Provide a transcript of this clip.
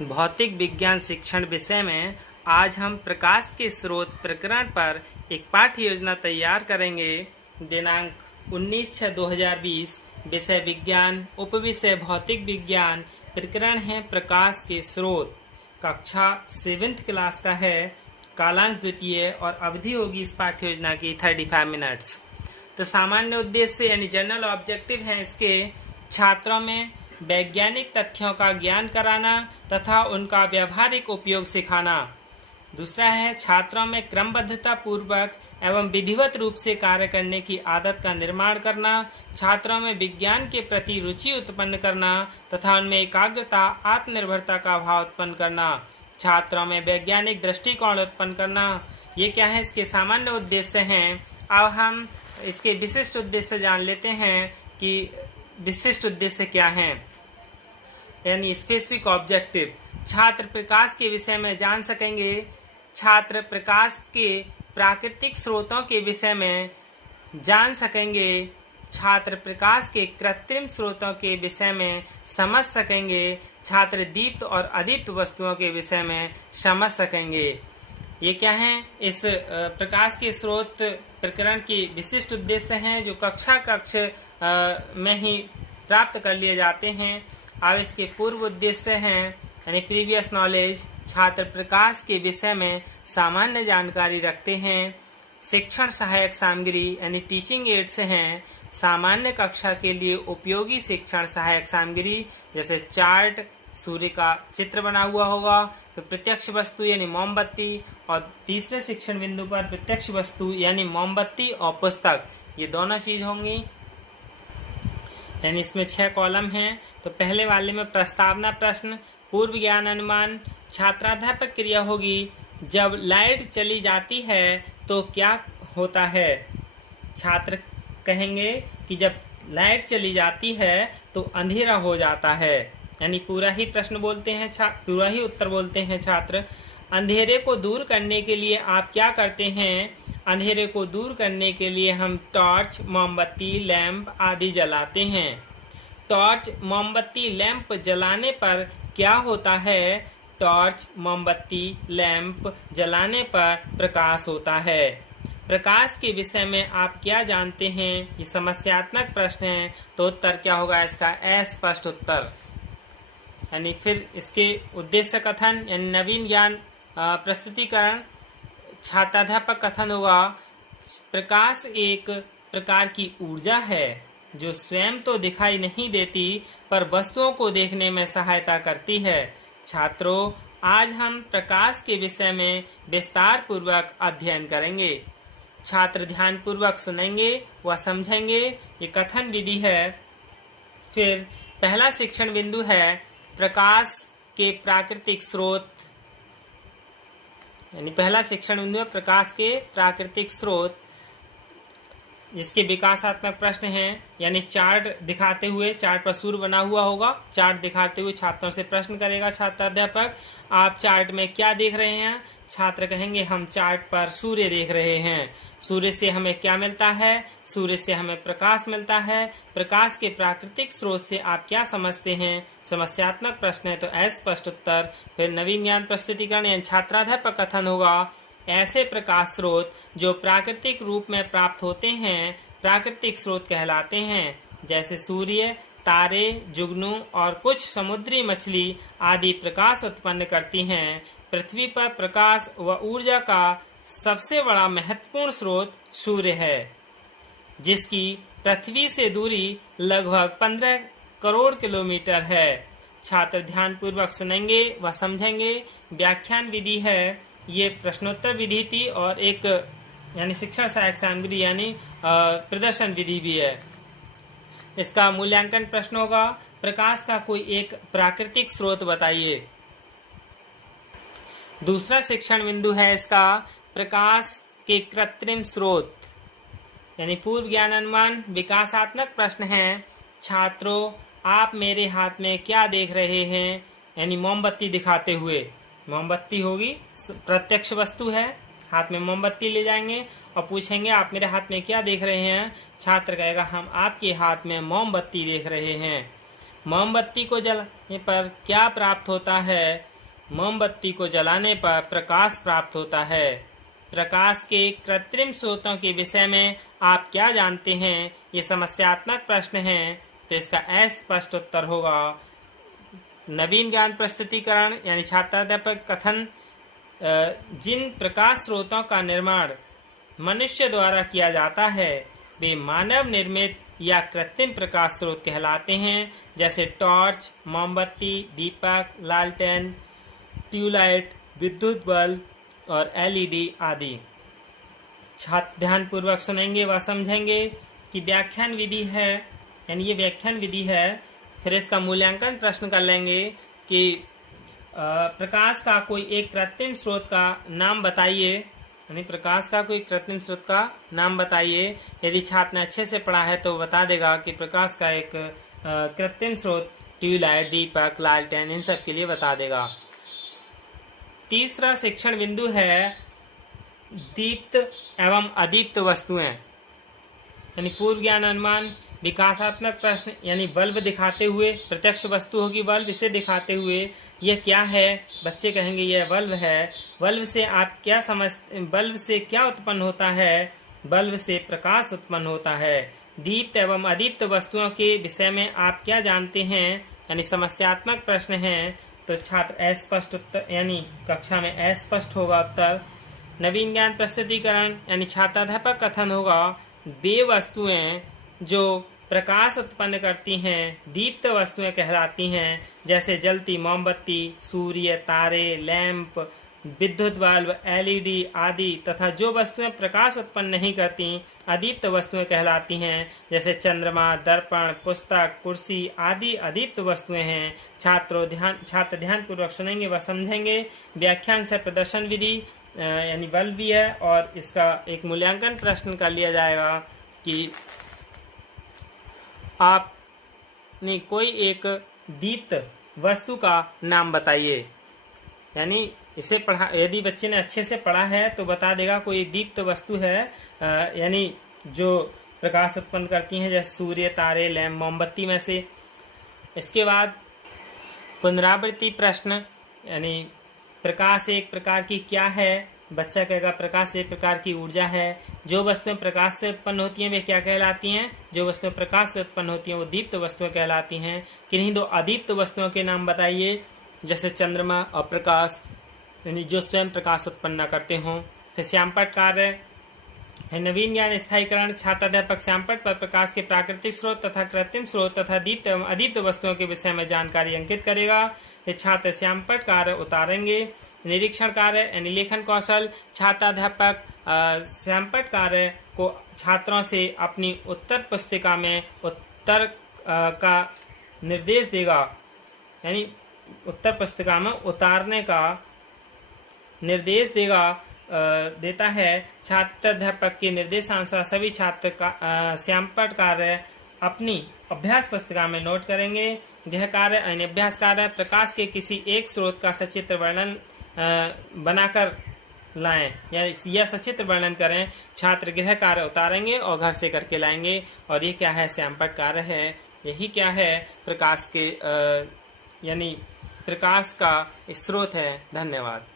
भौतिक विज्ञान शिक्षण विषय में आज हम प्रकाश के स्रोत प्रकरण पर एक पाठ्य योजना तैयार करेंगे। दिनांक 19/6/2020, विषय विज्ञान, उपविषय भौतिक विज्ञान, प्रकरण है प्रकाश के स्रोत। कक्षा 7th क्लास का है, कालांश द्वितीय, और अवधि होगी इस पाठ्य योजना की 35 मिनट्स। तो सामान्य उद्देश्य यानी जनरल ऑब्जेक्टिव है इसके छात्रों में वैज्ञानिक तथ्यों का ज्ञान कराना तथा उनका व्यावहारिक उपयोग सिखाना। दूसरा है छात्रों में क्रमबद्धता पूर्वक एवं विधिवत रूप से कार्य करने की आदत का निर्माण करना, छात्रों में विज्ञान के प्रति रुचि उत्पन्न करना तथा उनमें एकाग्रता, आत्मनिर्भरता का भाव उत्पन्न करना, छात्रों में वैज्ञानिक दृष्टिकोण उत्पन्न करना। ये क्या है, इसके सामान्य उद्देश्य हैं। अब हम इसके विशिष्ट उद्देश्य जान लेते हैं कि विशिष्ट उद्देश्य क्या हैं, यानी स्पेसिफिक ऑब्जेक्टिव। छात्र प्रकाश के विषय में जान सकेंगे, छात्र प्रकाश के प्राकृतिक स्रोतों के विषय में जान सकेंगे, छात्र प्रकाश के कृत्रिम स्रोतों के विषय में समझ सकेंगे, छात्र दीप्त और अदीप्त वस्तुओं के विषय में समझ सकेंगे। ये क्या है, इस प्रकाश के स्रोत प्रकरण की विशिष्ट उद्देश्य हैं जो कक्ष में ही प्राप्त कर लिए जाते हैं। अब इसके पूर्व उद्देश्य हैं यानी प्रीवियस नॉलेज। छात्र प्रकाश के विषय में सामान्य जानकारी रखते हैं। शिक्षण सहायक सामग्री यानी टीचिंग एड्स हैं। सामान्य कक्षा के लिए उपयोगी शिक्षण सहायक सामग्री जैसे चार्ट, सूर्य का चित्र बना हुआ होगा, तो प्रत्यक्ष वस्तु यानी मोमबत्ती, और तीसरे शिक्षण बिंदु पर प्रत्यक्ष वस्तु यानी मोमबत्ती और पुस्तक, ये दोनों चीज होंगी। यानी इसमें 6 कॉलम हैं। तो पहले वाले में प्रस्तावना प्रश्न, पूर्व ज्ञान अनुमान, छात्राध्यापक क्रिया होगी। जब लाइट चली जाती है तो क्या होता है? छात्र कहेंगे कि जब लाइट चली जाती है तो अंधेरा हो जाता है, यानी पूरा ही प्रश्न बोलते हैं, पूरा ही उत्तर बोलते हैं छात्र। अंधेरे को दूर करने के लिए आप क्या करते हैं? अंधेरे को दूर करने के लिए हम टॉर्च, मोमबत्ती, लैंप आदि जलाते हैं। टॉर्च, मोमबत्ती, लैंप जलाने पर क्या होता है? टॉर्च, मोमबत्ती, लैंप जलाने पर प्रकाश होता है। प्रकाश के विषय में आप क्या जानते हैं? ये समस्यात्मक प्रश्न है, तो उत्तर क्या होगा इसका? अस्पष्ट उत्तर। यानी फिर इसके उद्देश्य कथन यानी नवीन ज्ञान प्रस्तुतिकरण। छात्राध्यापक कथन होगा, प्रकाश एक प्रकार की ऊर्जा है जो स्वयं तो दिखाई नहीं देती पर वस्तुओं को देखने में सहायता करती है। छात्रों, आज हम प्रकाश के विषय में विस्तार पूर्वक अध्ययन करेंगे। छात्र ध्यान पूर्वक सुनेंगे व समझेंगे। ये कथन विधि है। फिर पहला शिक्षण बिंदु है प्रकाश के प्राकृतिक स्रोत, यानी पहला शिक्षण बिंदु है प्रकाश के प्राकृतिक स्रोत, जिसके विकासात्मक प्रश्न हैं। यानी चार्ट दिखाते हुए, चार्ट पर सूर्य बना हुआ होगा, चार्ट दिखाते हुए छात्रों से प्रश्न करेगा छात्राध्यापक, आप चार्ट में क्या देख रहे हैं? छात्र कहेंगे हम चार्ट पर सूर्य देख रहे हैं। सूर्य से हमें क्या मिलता है? सूर्य से हमें प्रकाश मिलता है। प्रकाश के प्राकृतिक स्रोत से आप क्या समझते हैं? समस्यात्मक प्रश्न है, तो अस्पष्ट उत्तर। फिर नवीन ज्ञान प्रस्तुतिकरण यानी छात्राध्यापक कथन होगा, ऐसे प्रकाश स्रोत जो प्राकृतिक रूप में प्राप्त होते हैं प्राकृतिक स्रोत कहलाते हैं, जैसे सूर्य, तारे, जुगनू और कुछ समुद्री मछली आदि प्रकाश उत्पन्न करती हैं। पृथ्वी पर प्रकाश व ऊर्जा का सबसे बड़ा महत्वपूर्ण स्रोत सूर्य है, जिसकी पृथ्वी से दूरी लगभग 15 करोड़ किलोमीटर है। छात्र ध्यान पूर्वक सुनेंगे व समझेंगे। व्याख्यान विधि है, ये प्रश्नोत्तर विधि थी और एक यानी शिक्षण सहायक सामग्री यानी प्रदर्शन विधि भी है। इसका मूल्यांकन प्रश्न होगा, प्रकाश का कोई एक प्राकृतिक स्रोत बताइए। दूसरा शिक्षण बिंदु है इसका प्रकाश के कृत्रिम स्रोत, यानी पूर्व ज्ञान अनुमान। विकासात्मक प्रश्न है, छात्रों आप मेरे हाथ में क्या देख रहे हैं? यानी मोमबत्ती दिखाते हुए, मोमबत्ती होगी प्रत्यक्ष वस्तु है, हाथ में मोमबत्ती ले जाएंगे और पूछेंगे आप मेरे हाथ में क्या देख रहे हैं? छात्र कहेगा हम आपके हाथ में मोमबत्ती देख रहे हैं। मोमबत्ती को जलाने पर क्या प्राप्त होता है? मोमबत्ती को जलाने पर प्रकाश प्राप्त होता है। प्रकाश के कृत्रिम स्रोतों के विषय में आप क्या जानते हैं? ये समस्यात्मक प्रश्न है, तो इसका अस्पष्ट उत्तर होगा नवीन ज्ञान प्रस्तुतिकरण यानी छात्राध्यापक कथन। जिन प्रकाश स्रोतों का निर्माण मनुष्य द्वारा किया जाता है वे मानव निर्मित या कृत्रिम प्रकाश स्रोत कहलाते हैं, जैसे टॉर्च, मोमबत्ती, दीपक, लालटेन, ट्यूबलाइट, विद्युत बल्ब और एलईडी आदि। छात्र ध्यानपूर्वक सुनेंगे व समझेंगे कि व्याख्यान विधि है, यानी ये व्याख्यान विधि है। फिर इसका मूल्यांकन प्रश्न कर लेंगे कि प्रकाश का कोई एक कृत्रिम स्रोत का नाम बताइए, यानी प्रकाश का कोई कृत्रिम स्रोत का नाम बताइए। यदि छात्र ने अच्छे से पढ़ा है तो बता देगा कि प्रकाश का एक कृत्रिम स्रोत ट्यूबलाइट, दीपक, लालटेन, इन सब के लिए बता देगा। तीसरा शिक्षण बिंदु है दीप्त एवं अदीप्त वस्तुएं, यानी पूर्व ज्ञान अनुमान विकासात्मक प्रश्न, यानी बल्ब दिखाते हुए, प्रत्यक्ष वस्तु होगी बल्ब, इसे दिखाते हुए यह क्या है, बच्चे कहेंगे यह बल्ब है। बल्ब से आप क्या बल्ब से क्या उत्पन्न होता है? बल्ब से प्रकाश उत्पन्न होता है। दीप्त एवं अदीप्त वस्तुओं के विषय में आप क्या जानते हैं? यानी समस्यात्मक प्रश्न है, तो छात्र अस्पष्ट उत्तर, यानी कक्षा में अस्पष्ट होगा उत्तर। नवीन ज्ञान प्रस्तुतिकरण यानी छात्राध्यापक कथन होगा वे वस्तुएं जो प्रकाश उत्पन्न करती हैं दीप्त वस्तुएं कहलाती हैं, जैसे जलती मोमबत्ती, सूर्य, तारे, लैंप, विद्युत बल्ब, एलईडी आदि, तथा जो वस्तुएं प्रकाश उत्पन्न नहीं करती अदीप्त वस्तुएं कहलाती हैं, जैसे चंद्रमा, दर्पण, पुस्तक, कुर्सी आदि अदीप्त वस्तुएं हैं। छात्र ध्यानपूर्वक सुनेंगे व समझेंगे। व्याख्यान से प्रदर्शन विधि यानी बल्ब भी है, और इसका एक मूल्यांकन प्रश्न कर लिया जाएगा कि आप कोई एक दीप्त वस्तु का नाम बताइए। यानी इसे पढ़ा, यदि बच्चे ने अच्छे से पढ़ा है तो बता देगा कोई दीप्त वस्तु है, यानी जो प्रकाश उत्पन्न करती हैं, जैसे सूर्य, तारे, लैंप, मोमबत्ती में से। इसके बाद पुनरावृत्ति प्रश्न, यानी प्रकाश एक प्रकार की क्या है? बच्चा कहेगा प्रकाश एक प्रकार की ऊर्जा है। जो वस्तुएं प्रकाश से उत्पन्न होती हैं वे क्या कहलाती हैं? जो वस्तुएं प्रकाश से उत्पन्न होती हैं वो दीप्त वस्तुएं कहलाती हैं। किन्हीं दो अदीप्त वस्तुओं के नाम बताइए, जैसे चंद्रमा और प्रकाश, यानी जो स्वयं प्रकाश उत्पन्न न करते हों। फिर श्यामपट्ट कार्य नवीन ज्ञान स्थायीकरण, छात्राध्यापक श्यामपट्ट पर प्रकाश के प्राकृतिक स्रोत तथा कृत्रिम स्रोत तथा दीप्त एवं अदीप्त वस्तुओं के विषय में जानकारी अंकित करेगा। ये छात्र श्यामपट्ट कार्य उतारेंगे। निरीक्षण कार्य यानी लेखन कौशल, छात्राध्यापक श्यामपट्ट कार्य को छात्रों से अपनी उत्तर पुस्तिका में उत्तर का निर्देश देगा, यानी उत्तर पुस्तिका में उतारने का निर्देश देता है। छात्राध्यापक के निर्देशानुसार सभी छात्र का श्यामपट्ट कार्य अपनी अभ्यास पुस्तिका में नोट करेंगे। गृह कार्य यानी अभ्यास कार्य, प्रकाश के किसी एक स्रोत का सचित्र वर्णन बनाकर लाएं या सचित्र वर्णन करें। छात्र गृह कार्य उतारेंगे और घर से करके लाएंगे। और ये क्या है? श्यामपट्ट कार्य है। यही क्या है? प्रकाश के यानी प्रकाश का स्रोत है। धन्यवाद।